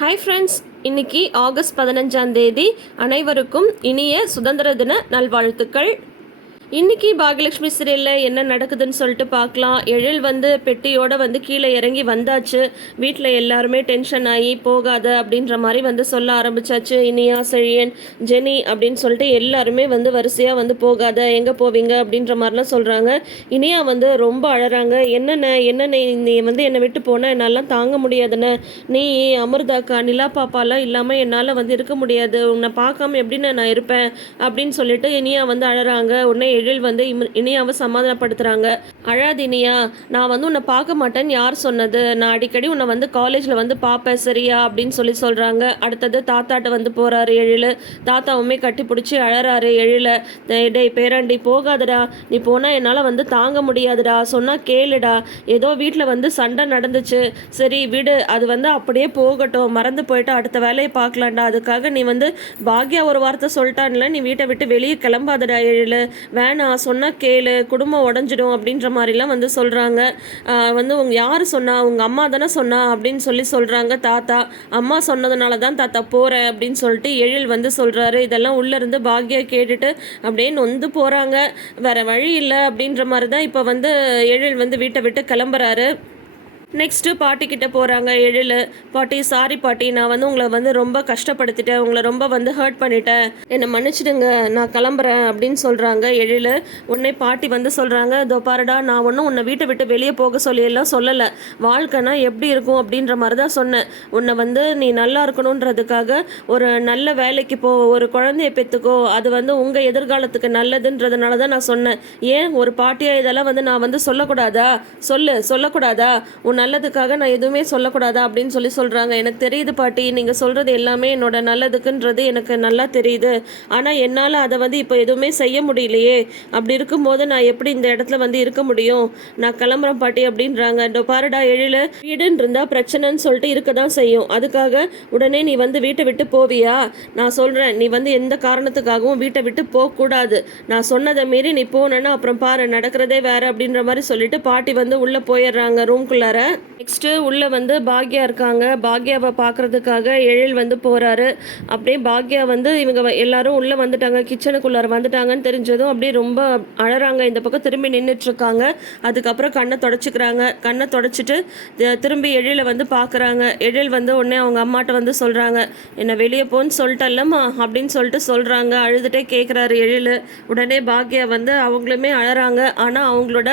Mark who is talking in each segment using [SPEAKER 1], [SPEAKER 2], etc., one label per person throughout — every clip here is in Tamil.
[SPEAKER 1] ஹாய் ஃப்ரெண்ட்ஸ் இன்னைக்கு ஆகஸ்ட் பதினஞ்சாம் தேதி அனைவருக்கும் இனிய சுதந்திர தின நல்வாழ்த்துக்கள். இன்னைக்கு பாகலட்சுமி சீரியலில் என்ன நடக்குதுன்னு சொல்லிட்டு பார்க்கலாம். எழில் வந்து பெட்டியோட வந்து கீழே இறங்கி வந்தாச்சு. வீட்டில் எல்லாருமே டென்ஷன் ஆகி போகாத அப்படின்ற மாதிரி வந்து சொல்ல ஆரம்பிச்சாச்சு. இனியா செழியன் ஜெனி அப்படின்னு சொல்லிட்டு எல்லாருமே வந்து வரிசையாக வந்து போகாத எங்கே போவீங்க? அப்படின்ற மாதிரிலாம் சொல்கிறாங்க இனியா வந்து ரொம்ப அழகிறாங்க என்னென்ன என்னென்ன நீ வந்து என்னை விட்டு போனால் என்னால் தாங்க முடியாதுன்னு நீ அமிர்தாக்கா நிலா பாப்பாலாம் இல்லாமல் என்னால் வந்து இருக்க முடியாது. உன்னை பார்க்காம எப்படின்னு நான் இருப்பேன்? அப்படின்னு சொல்லிட்டு இனியா வந்து அழகிறாங்க உடனே எழில் வந்து இனியாவை சமாதானப்படுத்துகிறாங்க அழாது இனியா நான் வந்து உன்னை பார்க்க மாட்டேன்னு யார் சொன்னது? நான் அடிக்கடி உன்னை வந்து காலேஜில் வந்து பார்ப்பேன் சரியா? அப்படின்னு சொல்லி சொல்கிறாங்க அடுத்தது தாத்தாட்ட வந்து போகிறாரு எழில் தாத்தாவுமே கட்டி பிடிச்சி அழறாரு எழில டேய் பேராண்டி போகாதடா. நீ போனால் என்னால் வந்து தாங்க முடியாதுடா. சொன்னால் கேளுடா. ஏதோ வீட்டில் வந்து சண்டை நடந்துச்சு. சரி விடு. அது வந்து அப்படியே போகட்டும். மறந்து போயிட்டு அடுத்த வேலையை பார்க்கலாம்டா. அதுக்காக நீ வந்து பாக்யா ஒரு வார்த்தை சொல்லிட்டான்ல. நீ வீட்டை விட்டு வெளியே கிளம்பாதடா எழில் நான் சொன்னால் கேளு குடும்பம் உடஞ்சிடும் அப்படின்ற மாதிரிலாம் வந்து சொல்கிறாங்க வந்து உங்க யார் சொன்னா உங்கள் அம்மா தானே சொன்னா அப்படின்னு சொல்லி சொல்கிறாங்க தாத்தா. அம்மா சொன்னதுனால தான் தாத்தா போகிறேன் அப்படின்னு சொல்லிட்டு எழில் வந்து சொல்கிறாரு இதெல்லாம் உள்ளேருந்து பாக்யா கேட்டுட்டு அப்படியே நொந்து போகிறாங்க வேற வழி இல்லை அப்படின்ற மாதிரி தான் இப்போ வந்து எழில் வந்து வீட்டை விட்டு கிளம்புறாரு. நெக்ஸ்ட்டு பாட்டிக்கிட்ட போகிறாங்க எழில் பாட்டி சாரி பாட்டி நான் வந்து உங்களை வந்து ரொம்ப கஷ்டப்படுத்திட்டேன். உங்களை ரொம்ப வந்து ஹர்ட் பண்ணிட்டேன். என்னை மன்னிச்சிடுங்க நான் கிளம்புறேன் அப்படின்னு சொல்கிறாங்க எழில் உன்னை பாட்டி வந்து சொல்கிறாங்க இதோ பாருடா நான் ஒன்றும் உன்னை வீட்டை விட்டு வெளியே போக சொல்லியெல்லாம் சொல்லலை. வாழ்க்கைனா எப்படி இருக்கும்? அப்படின்ற மாதிரி தான் சொன்னேன். உன்னை வந்து நீ நல்லா இருக்கணுன்றதுக்காக ஒரு நல்ல வேலைக்கு போ ஒரு குழந்தைய பெற்றுக்கோ அது வந்து உங்கள் எதிர்காலத்துக்கு நல்லதுன்றதுனால தான் நான் சொன்னேன். ஏன்? ஒரு பாட்டியாக இதெல்லாம் வந்து நான் வந்து சொல்லக்கூடாதா? சொல்லு சொல்லக்கூடாதா? உன்னை நல்லதுக்காக நான் எதுவுமே சொல்லக்கூடாதா அப்படின்னு சொல்லி சொல்கிறாங்க எனக்கு தெரியுது பாட்டி நீங்கள் சொல்கிறது எல்லாமே என்னோட நல்லதுக்குன்றது எனக்கு நல்லா தெரியுது. ஆனால் என்னால் அதை வந்து இப்போ எதுவுமே செய்ய முடியலையே. அப்படி இருக்கும்போது நான் எப்படி இந்த இடத்துல வந்து இருக்க முடியும்? நான் கிளம்புறேன் பாட்டி அப்படின்றாங்க. இந்த பாருடா எழில வீடுன்னு இருந்தால் பிரச்சனைன்னு சொல்லிட்டு இருக்க தான் செய்யும். அதுக்காக உடனே நீ வந்து வீட்டை விட்டு போவியா? நான் சொல்கிறேன் நீ வந்து எந்த காரணத்துக்காகவும் வீட்டை விட்டு போகக்கூடாது. நான் சொன்னதை மீறி நீ போனேன்னா அப்புறம் பாரு நடக்கிறதே வேறு அப்படின்ற மாதிரி சொல்லிட்டு பாட்டி வந்து உள்ளே போயிடுறாங்க ரூம்குள்ளார. நெக்ஸ்ட்டு உள்ளே வந்து பாக்யா இருக்காங்க. பாக்யாவை பார்க்கறதுக்காக எழில் வந்து போகிறாரு அப்படியே பாக்யா வந்து இவங்க எல்லாரும் உள்ளே வந்துட்டாங்க. கிச்சனுக்குள்ளார வந்துட்டாங்கன்னு தெரிஞ்சதும் அப்படியே ரொம்ப அழறாங்க. இந்த பக்கம் திரும்பி நின்றுட்டுருக்காங்க அதுக்கப்புறம் கண்ணை தொடச்சிக்கிறாங்க. கண்ணை தொடச்சிட்டு திரும்பி எழில வந்து பார்க்குறாங்க எழில் வந்து உடனே அவங்க அம்மாட்ட வந்து சொல்கிறாங்க என்னை வெளியே போன்னு சொல்லிட்டல்லம்மா அப்படின்னு சொல்லிட்டு சொல்கிறாங்க அழுதுகிட்டே கேட்குறாரு எழில். உடனே பாக்யா வந்து அவங்களுமே அழறாங்க. ஆனால் அவங்களோட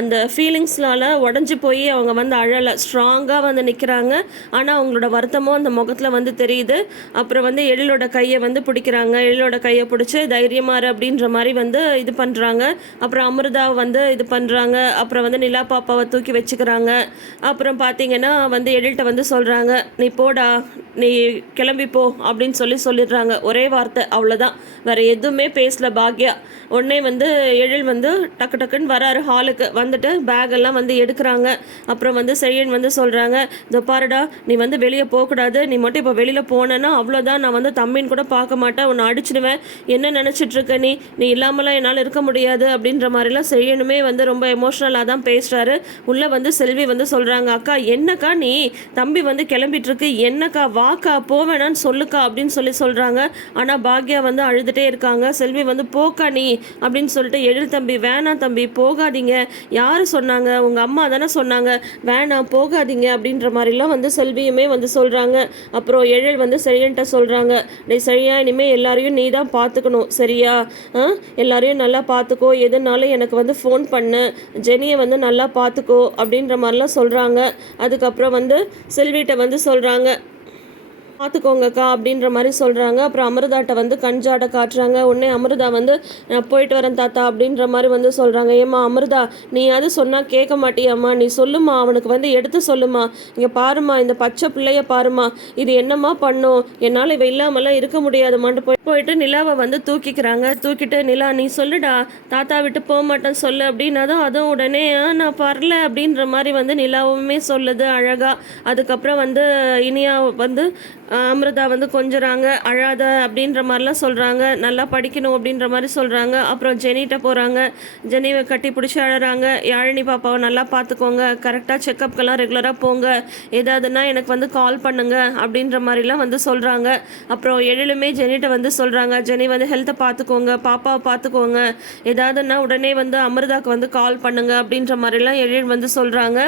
[SPEAKER 1] அந்த ஃபீலிங்ஸ்னால உடஞ்சி போய் அவங்க வந்து அழலை ஸ்ட்ராங்காக வந்து நிற்கிறாங்க ஆனால் அவங்களோட வருத்தமும் அந்த முகத்தில் வந்து தெரியுது. அப்புறம் வந்து எழிலோட கையை வந்து பிடிக்கிறாங்க. எழிலோட கையை பிடிச்சி தைரியமாறு அப்படின்ற மாதிரி வந்து இது பண்ணுறாங்க அப்புறம் அமிர்தாவை வந்து இது பண்ணுறாங்க அப்புறம் வந்து நிலா பாப்பாவை தூக்கி வச்சுக்கிறாங்க. அப்புறம் பார்த்தீங்கன்னா வந்து எழில்கிட்ட வந்து சொல்கிறாங்க நீ போடா நீ கிளம்பி போ அப்படின்னு சொல்லி சொல்லிடுறாங்க. ஒரே வார்த்தை அவ்வளோதான் வேறு எதுவுமே பேசல பாக்யா. உடனே வந்து எழில் வந்து டக்கு டக்குன்னு வராரு ஹாலுக்கு வந்துட்டு பேக் எல்லாம் வந்து எடுக்கிறாங்க. அப்புறம் வந்து செய்யன் வந்து சொல்கிறாங்க இதோ பாருடா நீ வந்து வெளியே போகக்கூடாது. நீ மட்டும் இப்போ வெளியில் போனேன்னா அவ்வளோதான் நான் வந்து தம்பின்னு கூட பார்க்க மாட்டேன். உன்னை அடிச்சிடுவேன். என்ன நினச்சிட்ருக்க நீ? நீ இல்லாமலாம் என்னால் இருக்க முடியாது. அப்படின்ற மாதிரிலாம் செய்யணுமே வந்து ரொம்ப எமோஷ்னலாக தான் பேசுகிறாரு உள்ளே வந்து செல்வி வந்து சொல்கிறாங்க அக்கா என்னக்கா நீ? தம்பி வந்து கிளம்பிட்டு இருக்கு என்னக்கா? வாக்கா? போவேணான்னு சொல்லுக்கா. அப்படின்னு சொல்லி சொல்கிறாங்க ஆனால் பாக்யா வந்து அழுதுகிட்டே இருக்காங்க. செல்வி வந்து போக்கா நீ? அப்படின்னு சொல்லிட்டு எழில் தம்பி வேணாம் தம்பி போகாதீங்க. யார் சொன்னாங்க? உங்கள் அம்மா தானே சொன்னாங்க. வேணாம் போகாதீங்க அப்படின்ற மாதிரிலாம் வந்து செல்வியுமே வந்து சொல்கிறாங்க அப்புறம் எழல் வந்து செழியன்ட்ட சொல்கிறாங்க நீ சரியா இனிமேல் எல்லாரையும் நீ தான் பார்த்துக்கணும் சரியா? எல்லாரையும் நல்லா பார்த்துக்கோ எதுனாலும் எனக்கு வந்து ஃபோன் பண்ணு. ஜெனியை வந்து நல்லா பார்த்துக்கோ அப்படின்ற மாதிரிலாம் சொல்கிறாங்க அதுக்கப்புறம் வந்து செல்விகிட்ட வந்து சொல்கிறாங்க பார்த்துக்கோங்கக்கா அப்படின்ற மாதிரி சொல்கிறாங்க அப்புறம் அமிர்தாட்ட வந்து கஞ்சாட காட்டுறாங்க. உடனே அமிர்தா வந்து நான் போயிட்டு வரேன் தாத்தா அப்படின்ற மாதிரி வந்து சொல்கிறாங்க ஏம்மா அமிர்தா நீ அது சொன்னால் கேட்க மாட்டியாம்மா. நீ சொல்லுமா அவனுக்கு வந்து எடுத்து சொல்லுமா இங்கே பாருமா இந்த பச்சை பிள்ளைய பாருமா இது என்னம்மா பண்ணும்? என்னால் இவ இல்லாமலாம் இருக்க முடியாதுமான்ட்டு போய் போயிட்டு நிலாவை வந்து தூக்கிக்கிறாங்க. தூக்கிட்டு நிலா நீ சொல்லுடா. தாத்தா விட்டு போக மாட்டேன் சொல்லு அப்படின்னதும் அதுவும் உடனே நான் வரல அப்படின்ற மாதிரி வந்து நிலாவுமே சொல்லுது அழகா. அதுக்கப்புறம் வந்து இனியா வந்து அமிர்தா வந்து கொஞ்சுறாங்க அழாத அப்படின்ற மாதிரிலாம் சொல்கிறாங்க நல்லா படிக்கணும் அப்படின்ற மாதிரி சொல்கிறாங்க அப்புறம் ஜெனிகிட்ட போகிறாங்க ஜெனிவை கட்டி பிடிச்சி அழகிறாங்க யாழினி பாப்பாவை நல்லா பார்த்துக்கோங்க. கரெக்டாக செக்கப்க்கெல்லாம் ரெகுலராக போங்க. ஏதாவதுன்னா எனக்கு வந்து கால் பண்ணுங்க அப்படின்ற மாதிரிலாம் வந்து சொல்கிறாங்க அப்புறம் எழிலுமே ஜெனிட்ட வந்து சொல்கிறாங்க ஜெனி வந்து ஹெல்த்தை பார்த்துக்கோங்க பாப்பாவை பார்த்துக்கோங்க ஏதாவதுன்னா உடனே வந்து அமிர்தாக்கு வந்து கால் பண்ணுங்க அப்படின்ற மாதிரிலாம் எழில் வந்து சொல்கிறாங்க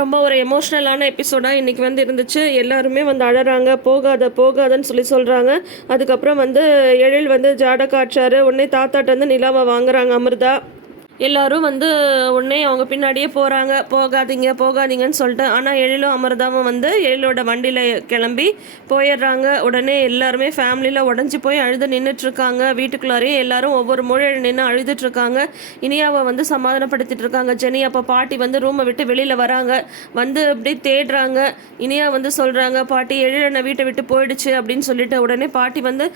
[SPEAKER 1] ரொம்ப ஒரு எமோஷ்னலான எபிசோடாக இன்றைக்கி வந்து இருந்துச்சு. எல்லாருமே வந்து அழறாங்க போகாத போகாதன்னு சொல்லி சொல்கிறாங்க அதுக்கப்புறம் வந்து எழில் வந்து ஜாட காட்டுறாரு. உடனே தாத்தாட்ட வந்து நிலாவை வாங்குறாங்க அமிர்தா. எல்லாரும் வந்து உடனே அவங்க பின்னாடியே போகிறாங்க போகாதீங்க போகாதீங்கன்னு சொல்லிட்டு ஆனால் எழிலும் அமிர்தாவும் வந்து எழிலோட வண்டியில் கிளம்பி போயிடுறாங்க. உடனே எல்லாருமே ஃபேமிலியில் உடஞ்சி போய் அழுது நின்றுட்டுருக்காங்க வீட்டுக்குள்ளாரையும் எல்லாரும் ஒவ்வொரு மொழி நின்று அழுதுட்ருக்காங்க இனியாவை வந்து சமாதானப்படுத்திட்டு இருக்காங்க. ஜெனி அப்போ பாட்டி வந்து ரூமை விட்டு வெளியில் வராங்க. வந்து அப்படியே தேடுறாங்க. இனியா வந்து சொல்கிறாங்க பாட்டி எழிலனை வீட்டை விட்டு போயிடுச்சு அப்படின்னு சொல்லிட்டு உடனே பாட்டி வந்து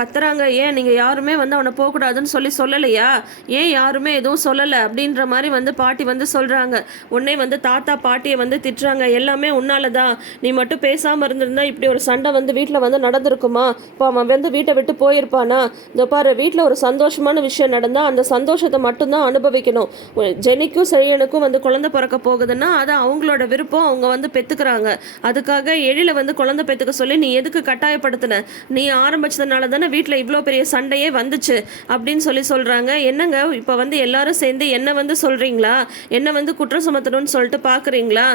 [SPEAKER 1] கத்துறாங்க. ஏன்? நீங்கள் யாருமே வந்து அவனை போகக்கூடாதுன்னு சொல்லி சொல்லலையா? ஏன் யாருமே எதுவும் சொல்லலை அப்படின்ற மாதிரி வந்து பாட்டி வந்து சொல்கிறாங்க உடனே வந்து தாத்தா பாட்டியை வந்து திட்டுறாங்க. எல்லாமே உன்னால தான் நீ மட்டும் பேசாமல் இருந்திருந்தா இப்படி ஒரு சண்டை வந்து வீட்டில் வந்து நடந்திருக்குமா? இப்போ அவன் வந்து வீட்டை விட்டு போயிருப்பானா? இந்த பாரு வீட்டில் ஒரு சந்தோஷமான விஷயம் நடந்தால் அந்த சந்தோஷத்தை மட்டும்தான் அனுபவிக்கணும். ஜெனிக்கும் செழியனுக்கும் வந்து குழந்தை பிறக்க போகுதுன்னா அது அவங்களோட விருப்பம். அவங்க வந்து பெற்றுக்கிறாங்க அதுக்காக எழில வந்து குழந்தை பெற்றுக்க சொல்லி நீ எதுக்கு கட்டாயப்படுத்தின? நீ ஆரம்பிச்சதுனால தானே வீட்டில் இவ்வளோ பெரிய சண்டையே வந்துச்சு. அப்படின்னு சொல்லி சொல்கிறாங்க என்னங்க இப்போ வந்து எல்லாரும் சேர்ந்து என்ன வந்து சொல்கிறீங்களா என்ன வந்து குற்றம் சுமத்தணும்னு சொல்லிட்டு பார்க்குறீங்களா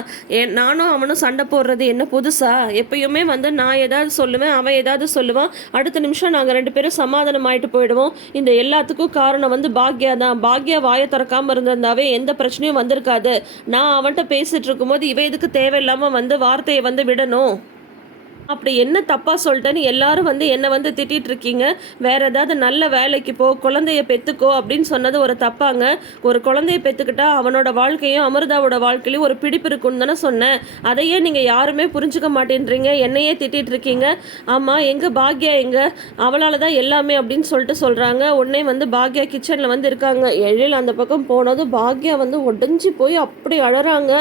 [SPEAKER 1] நானும் அவனும் சண்டை போடுறது என்ன புதுசா? எப்பயுமே வந்து நான் ஏதாவது சொல்லுவேன் அவன் ஏதாவது சொல்லுவான். அடுத்த நிமிஷம் நாங்கள் ரெண்டு பேரும் சமாதானம் ஆயிட்டு போயிடுவோம். இந்த எல்லாத்துக்கும் காரணம் வந்து பாக்யா தான். பாக்யா வாயை திறக்காம இருந்திருந்தாவே எந்த பிரச்சனையும் வந்திருக்காது. நான் அவன்கிட்ட பேசிட்டு இருக்கும்போது இவ எதுக்கு தேவையில்லாமல் வந்து வார்த்தையை வந்து விடணும்? அப்படி என்ன தப்பாக சொல்லிட்டேன்னு எல்லாரும் வந்து என்னை வந்து திட்டிகிட்டு இருக்கீங்க. வேறு ஏதாவது நல்ல வேலைக்கு போ குழந்தைய பெற்றுக்கோ அப்படின்னு சொன்னது ஒரு தப்பாங்க. ஒரு குழந்தைய பெற்றுக்கிட்டா அவனோட வாழ்க்கையும் அமிர்தாவோட வாழ்க்கையிலையும் ஒரு பிடிப்பு இருக்குன்னு தானே சொன்னேன். அதையே நீங்கள் யாருமே புரிஞ்சுக்க மாட்டேன்றீங்க. என்னையே திட்டிகிட்டு இருக்கீங்க. ஆமாம் எங்கே பாக்யா எங்கே? அவளால் தான் எல்லாமே அப்படின்னு சொல்லிட்டு சொல்கிறாங்க உடனே வந்து பாக்யா கிச்சனில் வந்து இருக்காங்க. எழில் அந்த பக்கம் போனதும் பாக்யா வந்து உடஞ்சி போய் அப்படி அழறாங்க.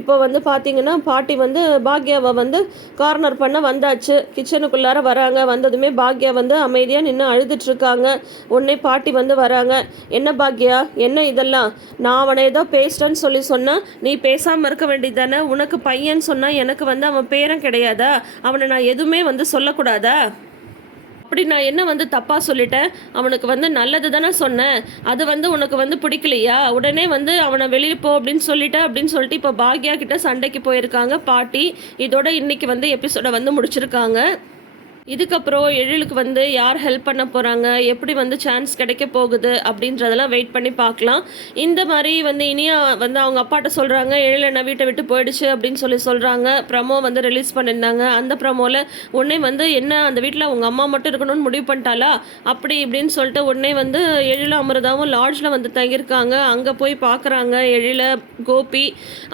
[SPEAKER 1] இப்போ வந்து பார்த்தீங்கன்னா பாட்டி வந்து பாக்யாவை வந்து கார்னர் பண்ண வந்தாச்சு. கிச்சனுக்குள்ளார வராங்க. வந்ததுமே பாக்யா வந்து அமைதியாக நின்று அழுதுட்டு இருக்காங்க உடனே பாட்டி வந்து வராங்க. என்ன பாக்யா? என்ன இதெல்லாம்? நான் அவனை ஏதோ பேசிட்டேன்னு சொல்லி சொன்னால் நீ பேசாமல் இருக்க வேண்டியது தானே உனக்கு பையன் சொன்னால் எனக்கு வந்து அவன் பேரன் கிடையாதா? அவனை நான் எதுவுமே வந்து சொல்லக்கூடாதா? அப்படி நான் என்ன வந்து தப்பாக சொல்லிட்டேன்? அவனுக்கு வந்து நல்லது தானே சொன்னேன். அது வந்து உனக்கு வந்து பிடிக்கலையா? உடனே வந்து அவனை வெளியே போ அப்படின்னு சொல்லிட்டேன் அப்படின்னு சொல்லிட்டு இப்போ பாக்யா கிட்ட சண்டைக்கு போயிருக்காங்க பாட்டி. இதோட இன்னைக்கு வந்து எபிசோட வந்து முடிச்சிருக்காங்க. இதுக்கப்புறம் எழிலுக்கு வந்து யார் ஹெல்ப் பண்ண போகிறாங்க எப்படி வந்து சான்ஸ் கிடைக்க போகுது? அப்படின்றதெல்லாம் வெயிட் பண்ணி பார்க்கலாம். இந்த மாதிரி வந்து இனியா வந்து அவங்க அப்பாட்ட சொல்கிறாங்க எழில் என்ன வீட்டை விட்டு போயிடுச்சு அப்படின்னு சொல்லி சொல்கிறாங்க ப்ரமோ வந்து ரிலீஸ் பண்ணியிருந்தாங்க. அந்த ப்ரமோவில் உடனே வந்து என்ன அந்த வீட்டில் உங்கள் அம்மா மட்டும் இருக்கணும்னு முடிவு பண்ணிட்டாளா? அப்படி இப்படின்னு சொல்லிட்டு உடனே வந்து எழில அமிர்தாவும் லாட்ஜில் வந்து தங்கியிருக்காங்க. அங்கே போய் பார்க்குறாங்க எழில கோபி.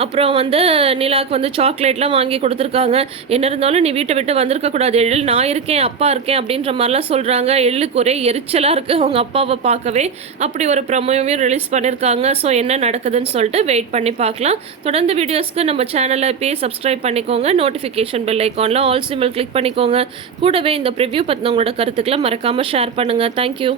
[SPEAKER 1] அப்புறம் வந்து நிலாக்கு வந்து சாக்லேட்லாம் வாங்கி கொடுத்துருக்காங்க. என்ன இருந்தாலும் நீ வீட்டை விட்டு வந்திருக்கக்கூடாது எழில். நான் இருக்கேன் அப்பா இருக்கேன் அப்படின்ற மாதிரிலாம் சொல்கிறாங்க எள்ளுக்கு ஒரே எரிச்சலாக இருக்குது அவங்க அப்பாவை பார்க்கவே அப்படி ஒரு ப்ரமோவையும் ரிலீஸ் பண்ணியிருக்காங்க ஸோ என்ன நடக்குதுன்னு சொல்லிட்டு வெயிட் பண்ணி பார்க்கலாம். தொடர்ந்து வீடியோஸ்க்கு நம்ம சேனலை இப்போயே சப்ஸ்கிரைப் பண்ணிக்கோங்க. நோட்டிஃபிகேஷன் பெல் ஐக்கானில் ஆல் சிம்மில் கிளிக் பண்ணிக்கோங்க. கூடவே இந்த ப்ரிவ்யூ பற்றின உங்களோட கருத்துக்களை மறக்காமல் ஷேர் பண்ணுங்கள் தேங்க்யூ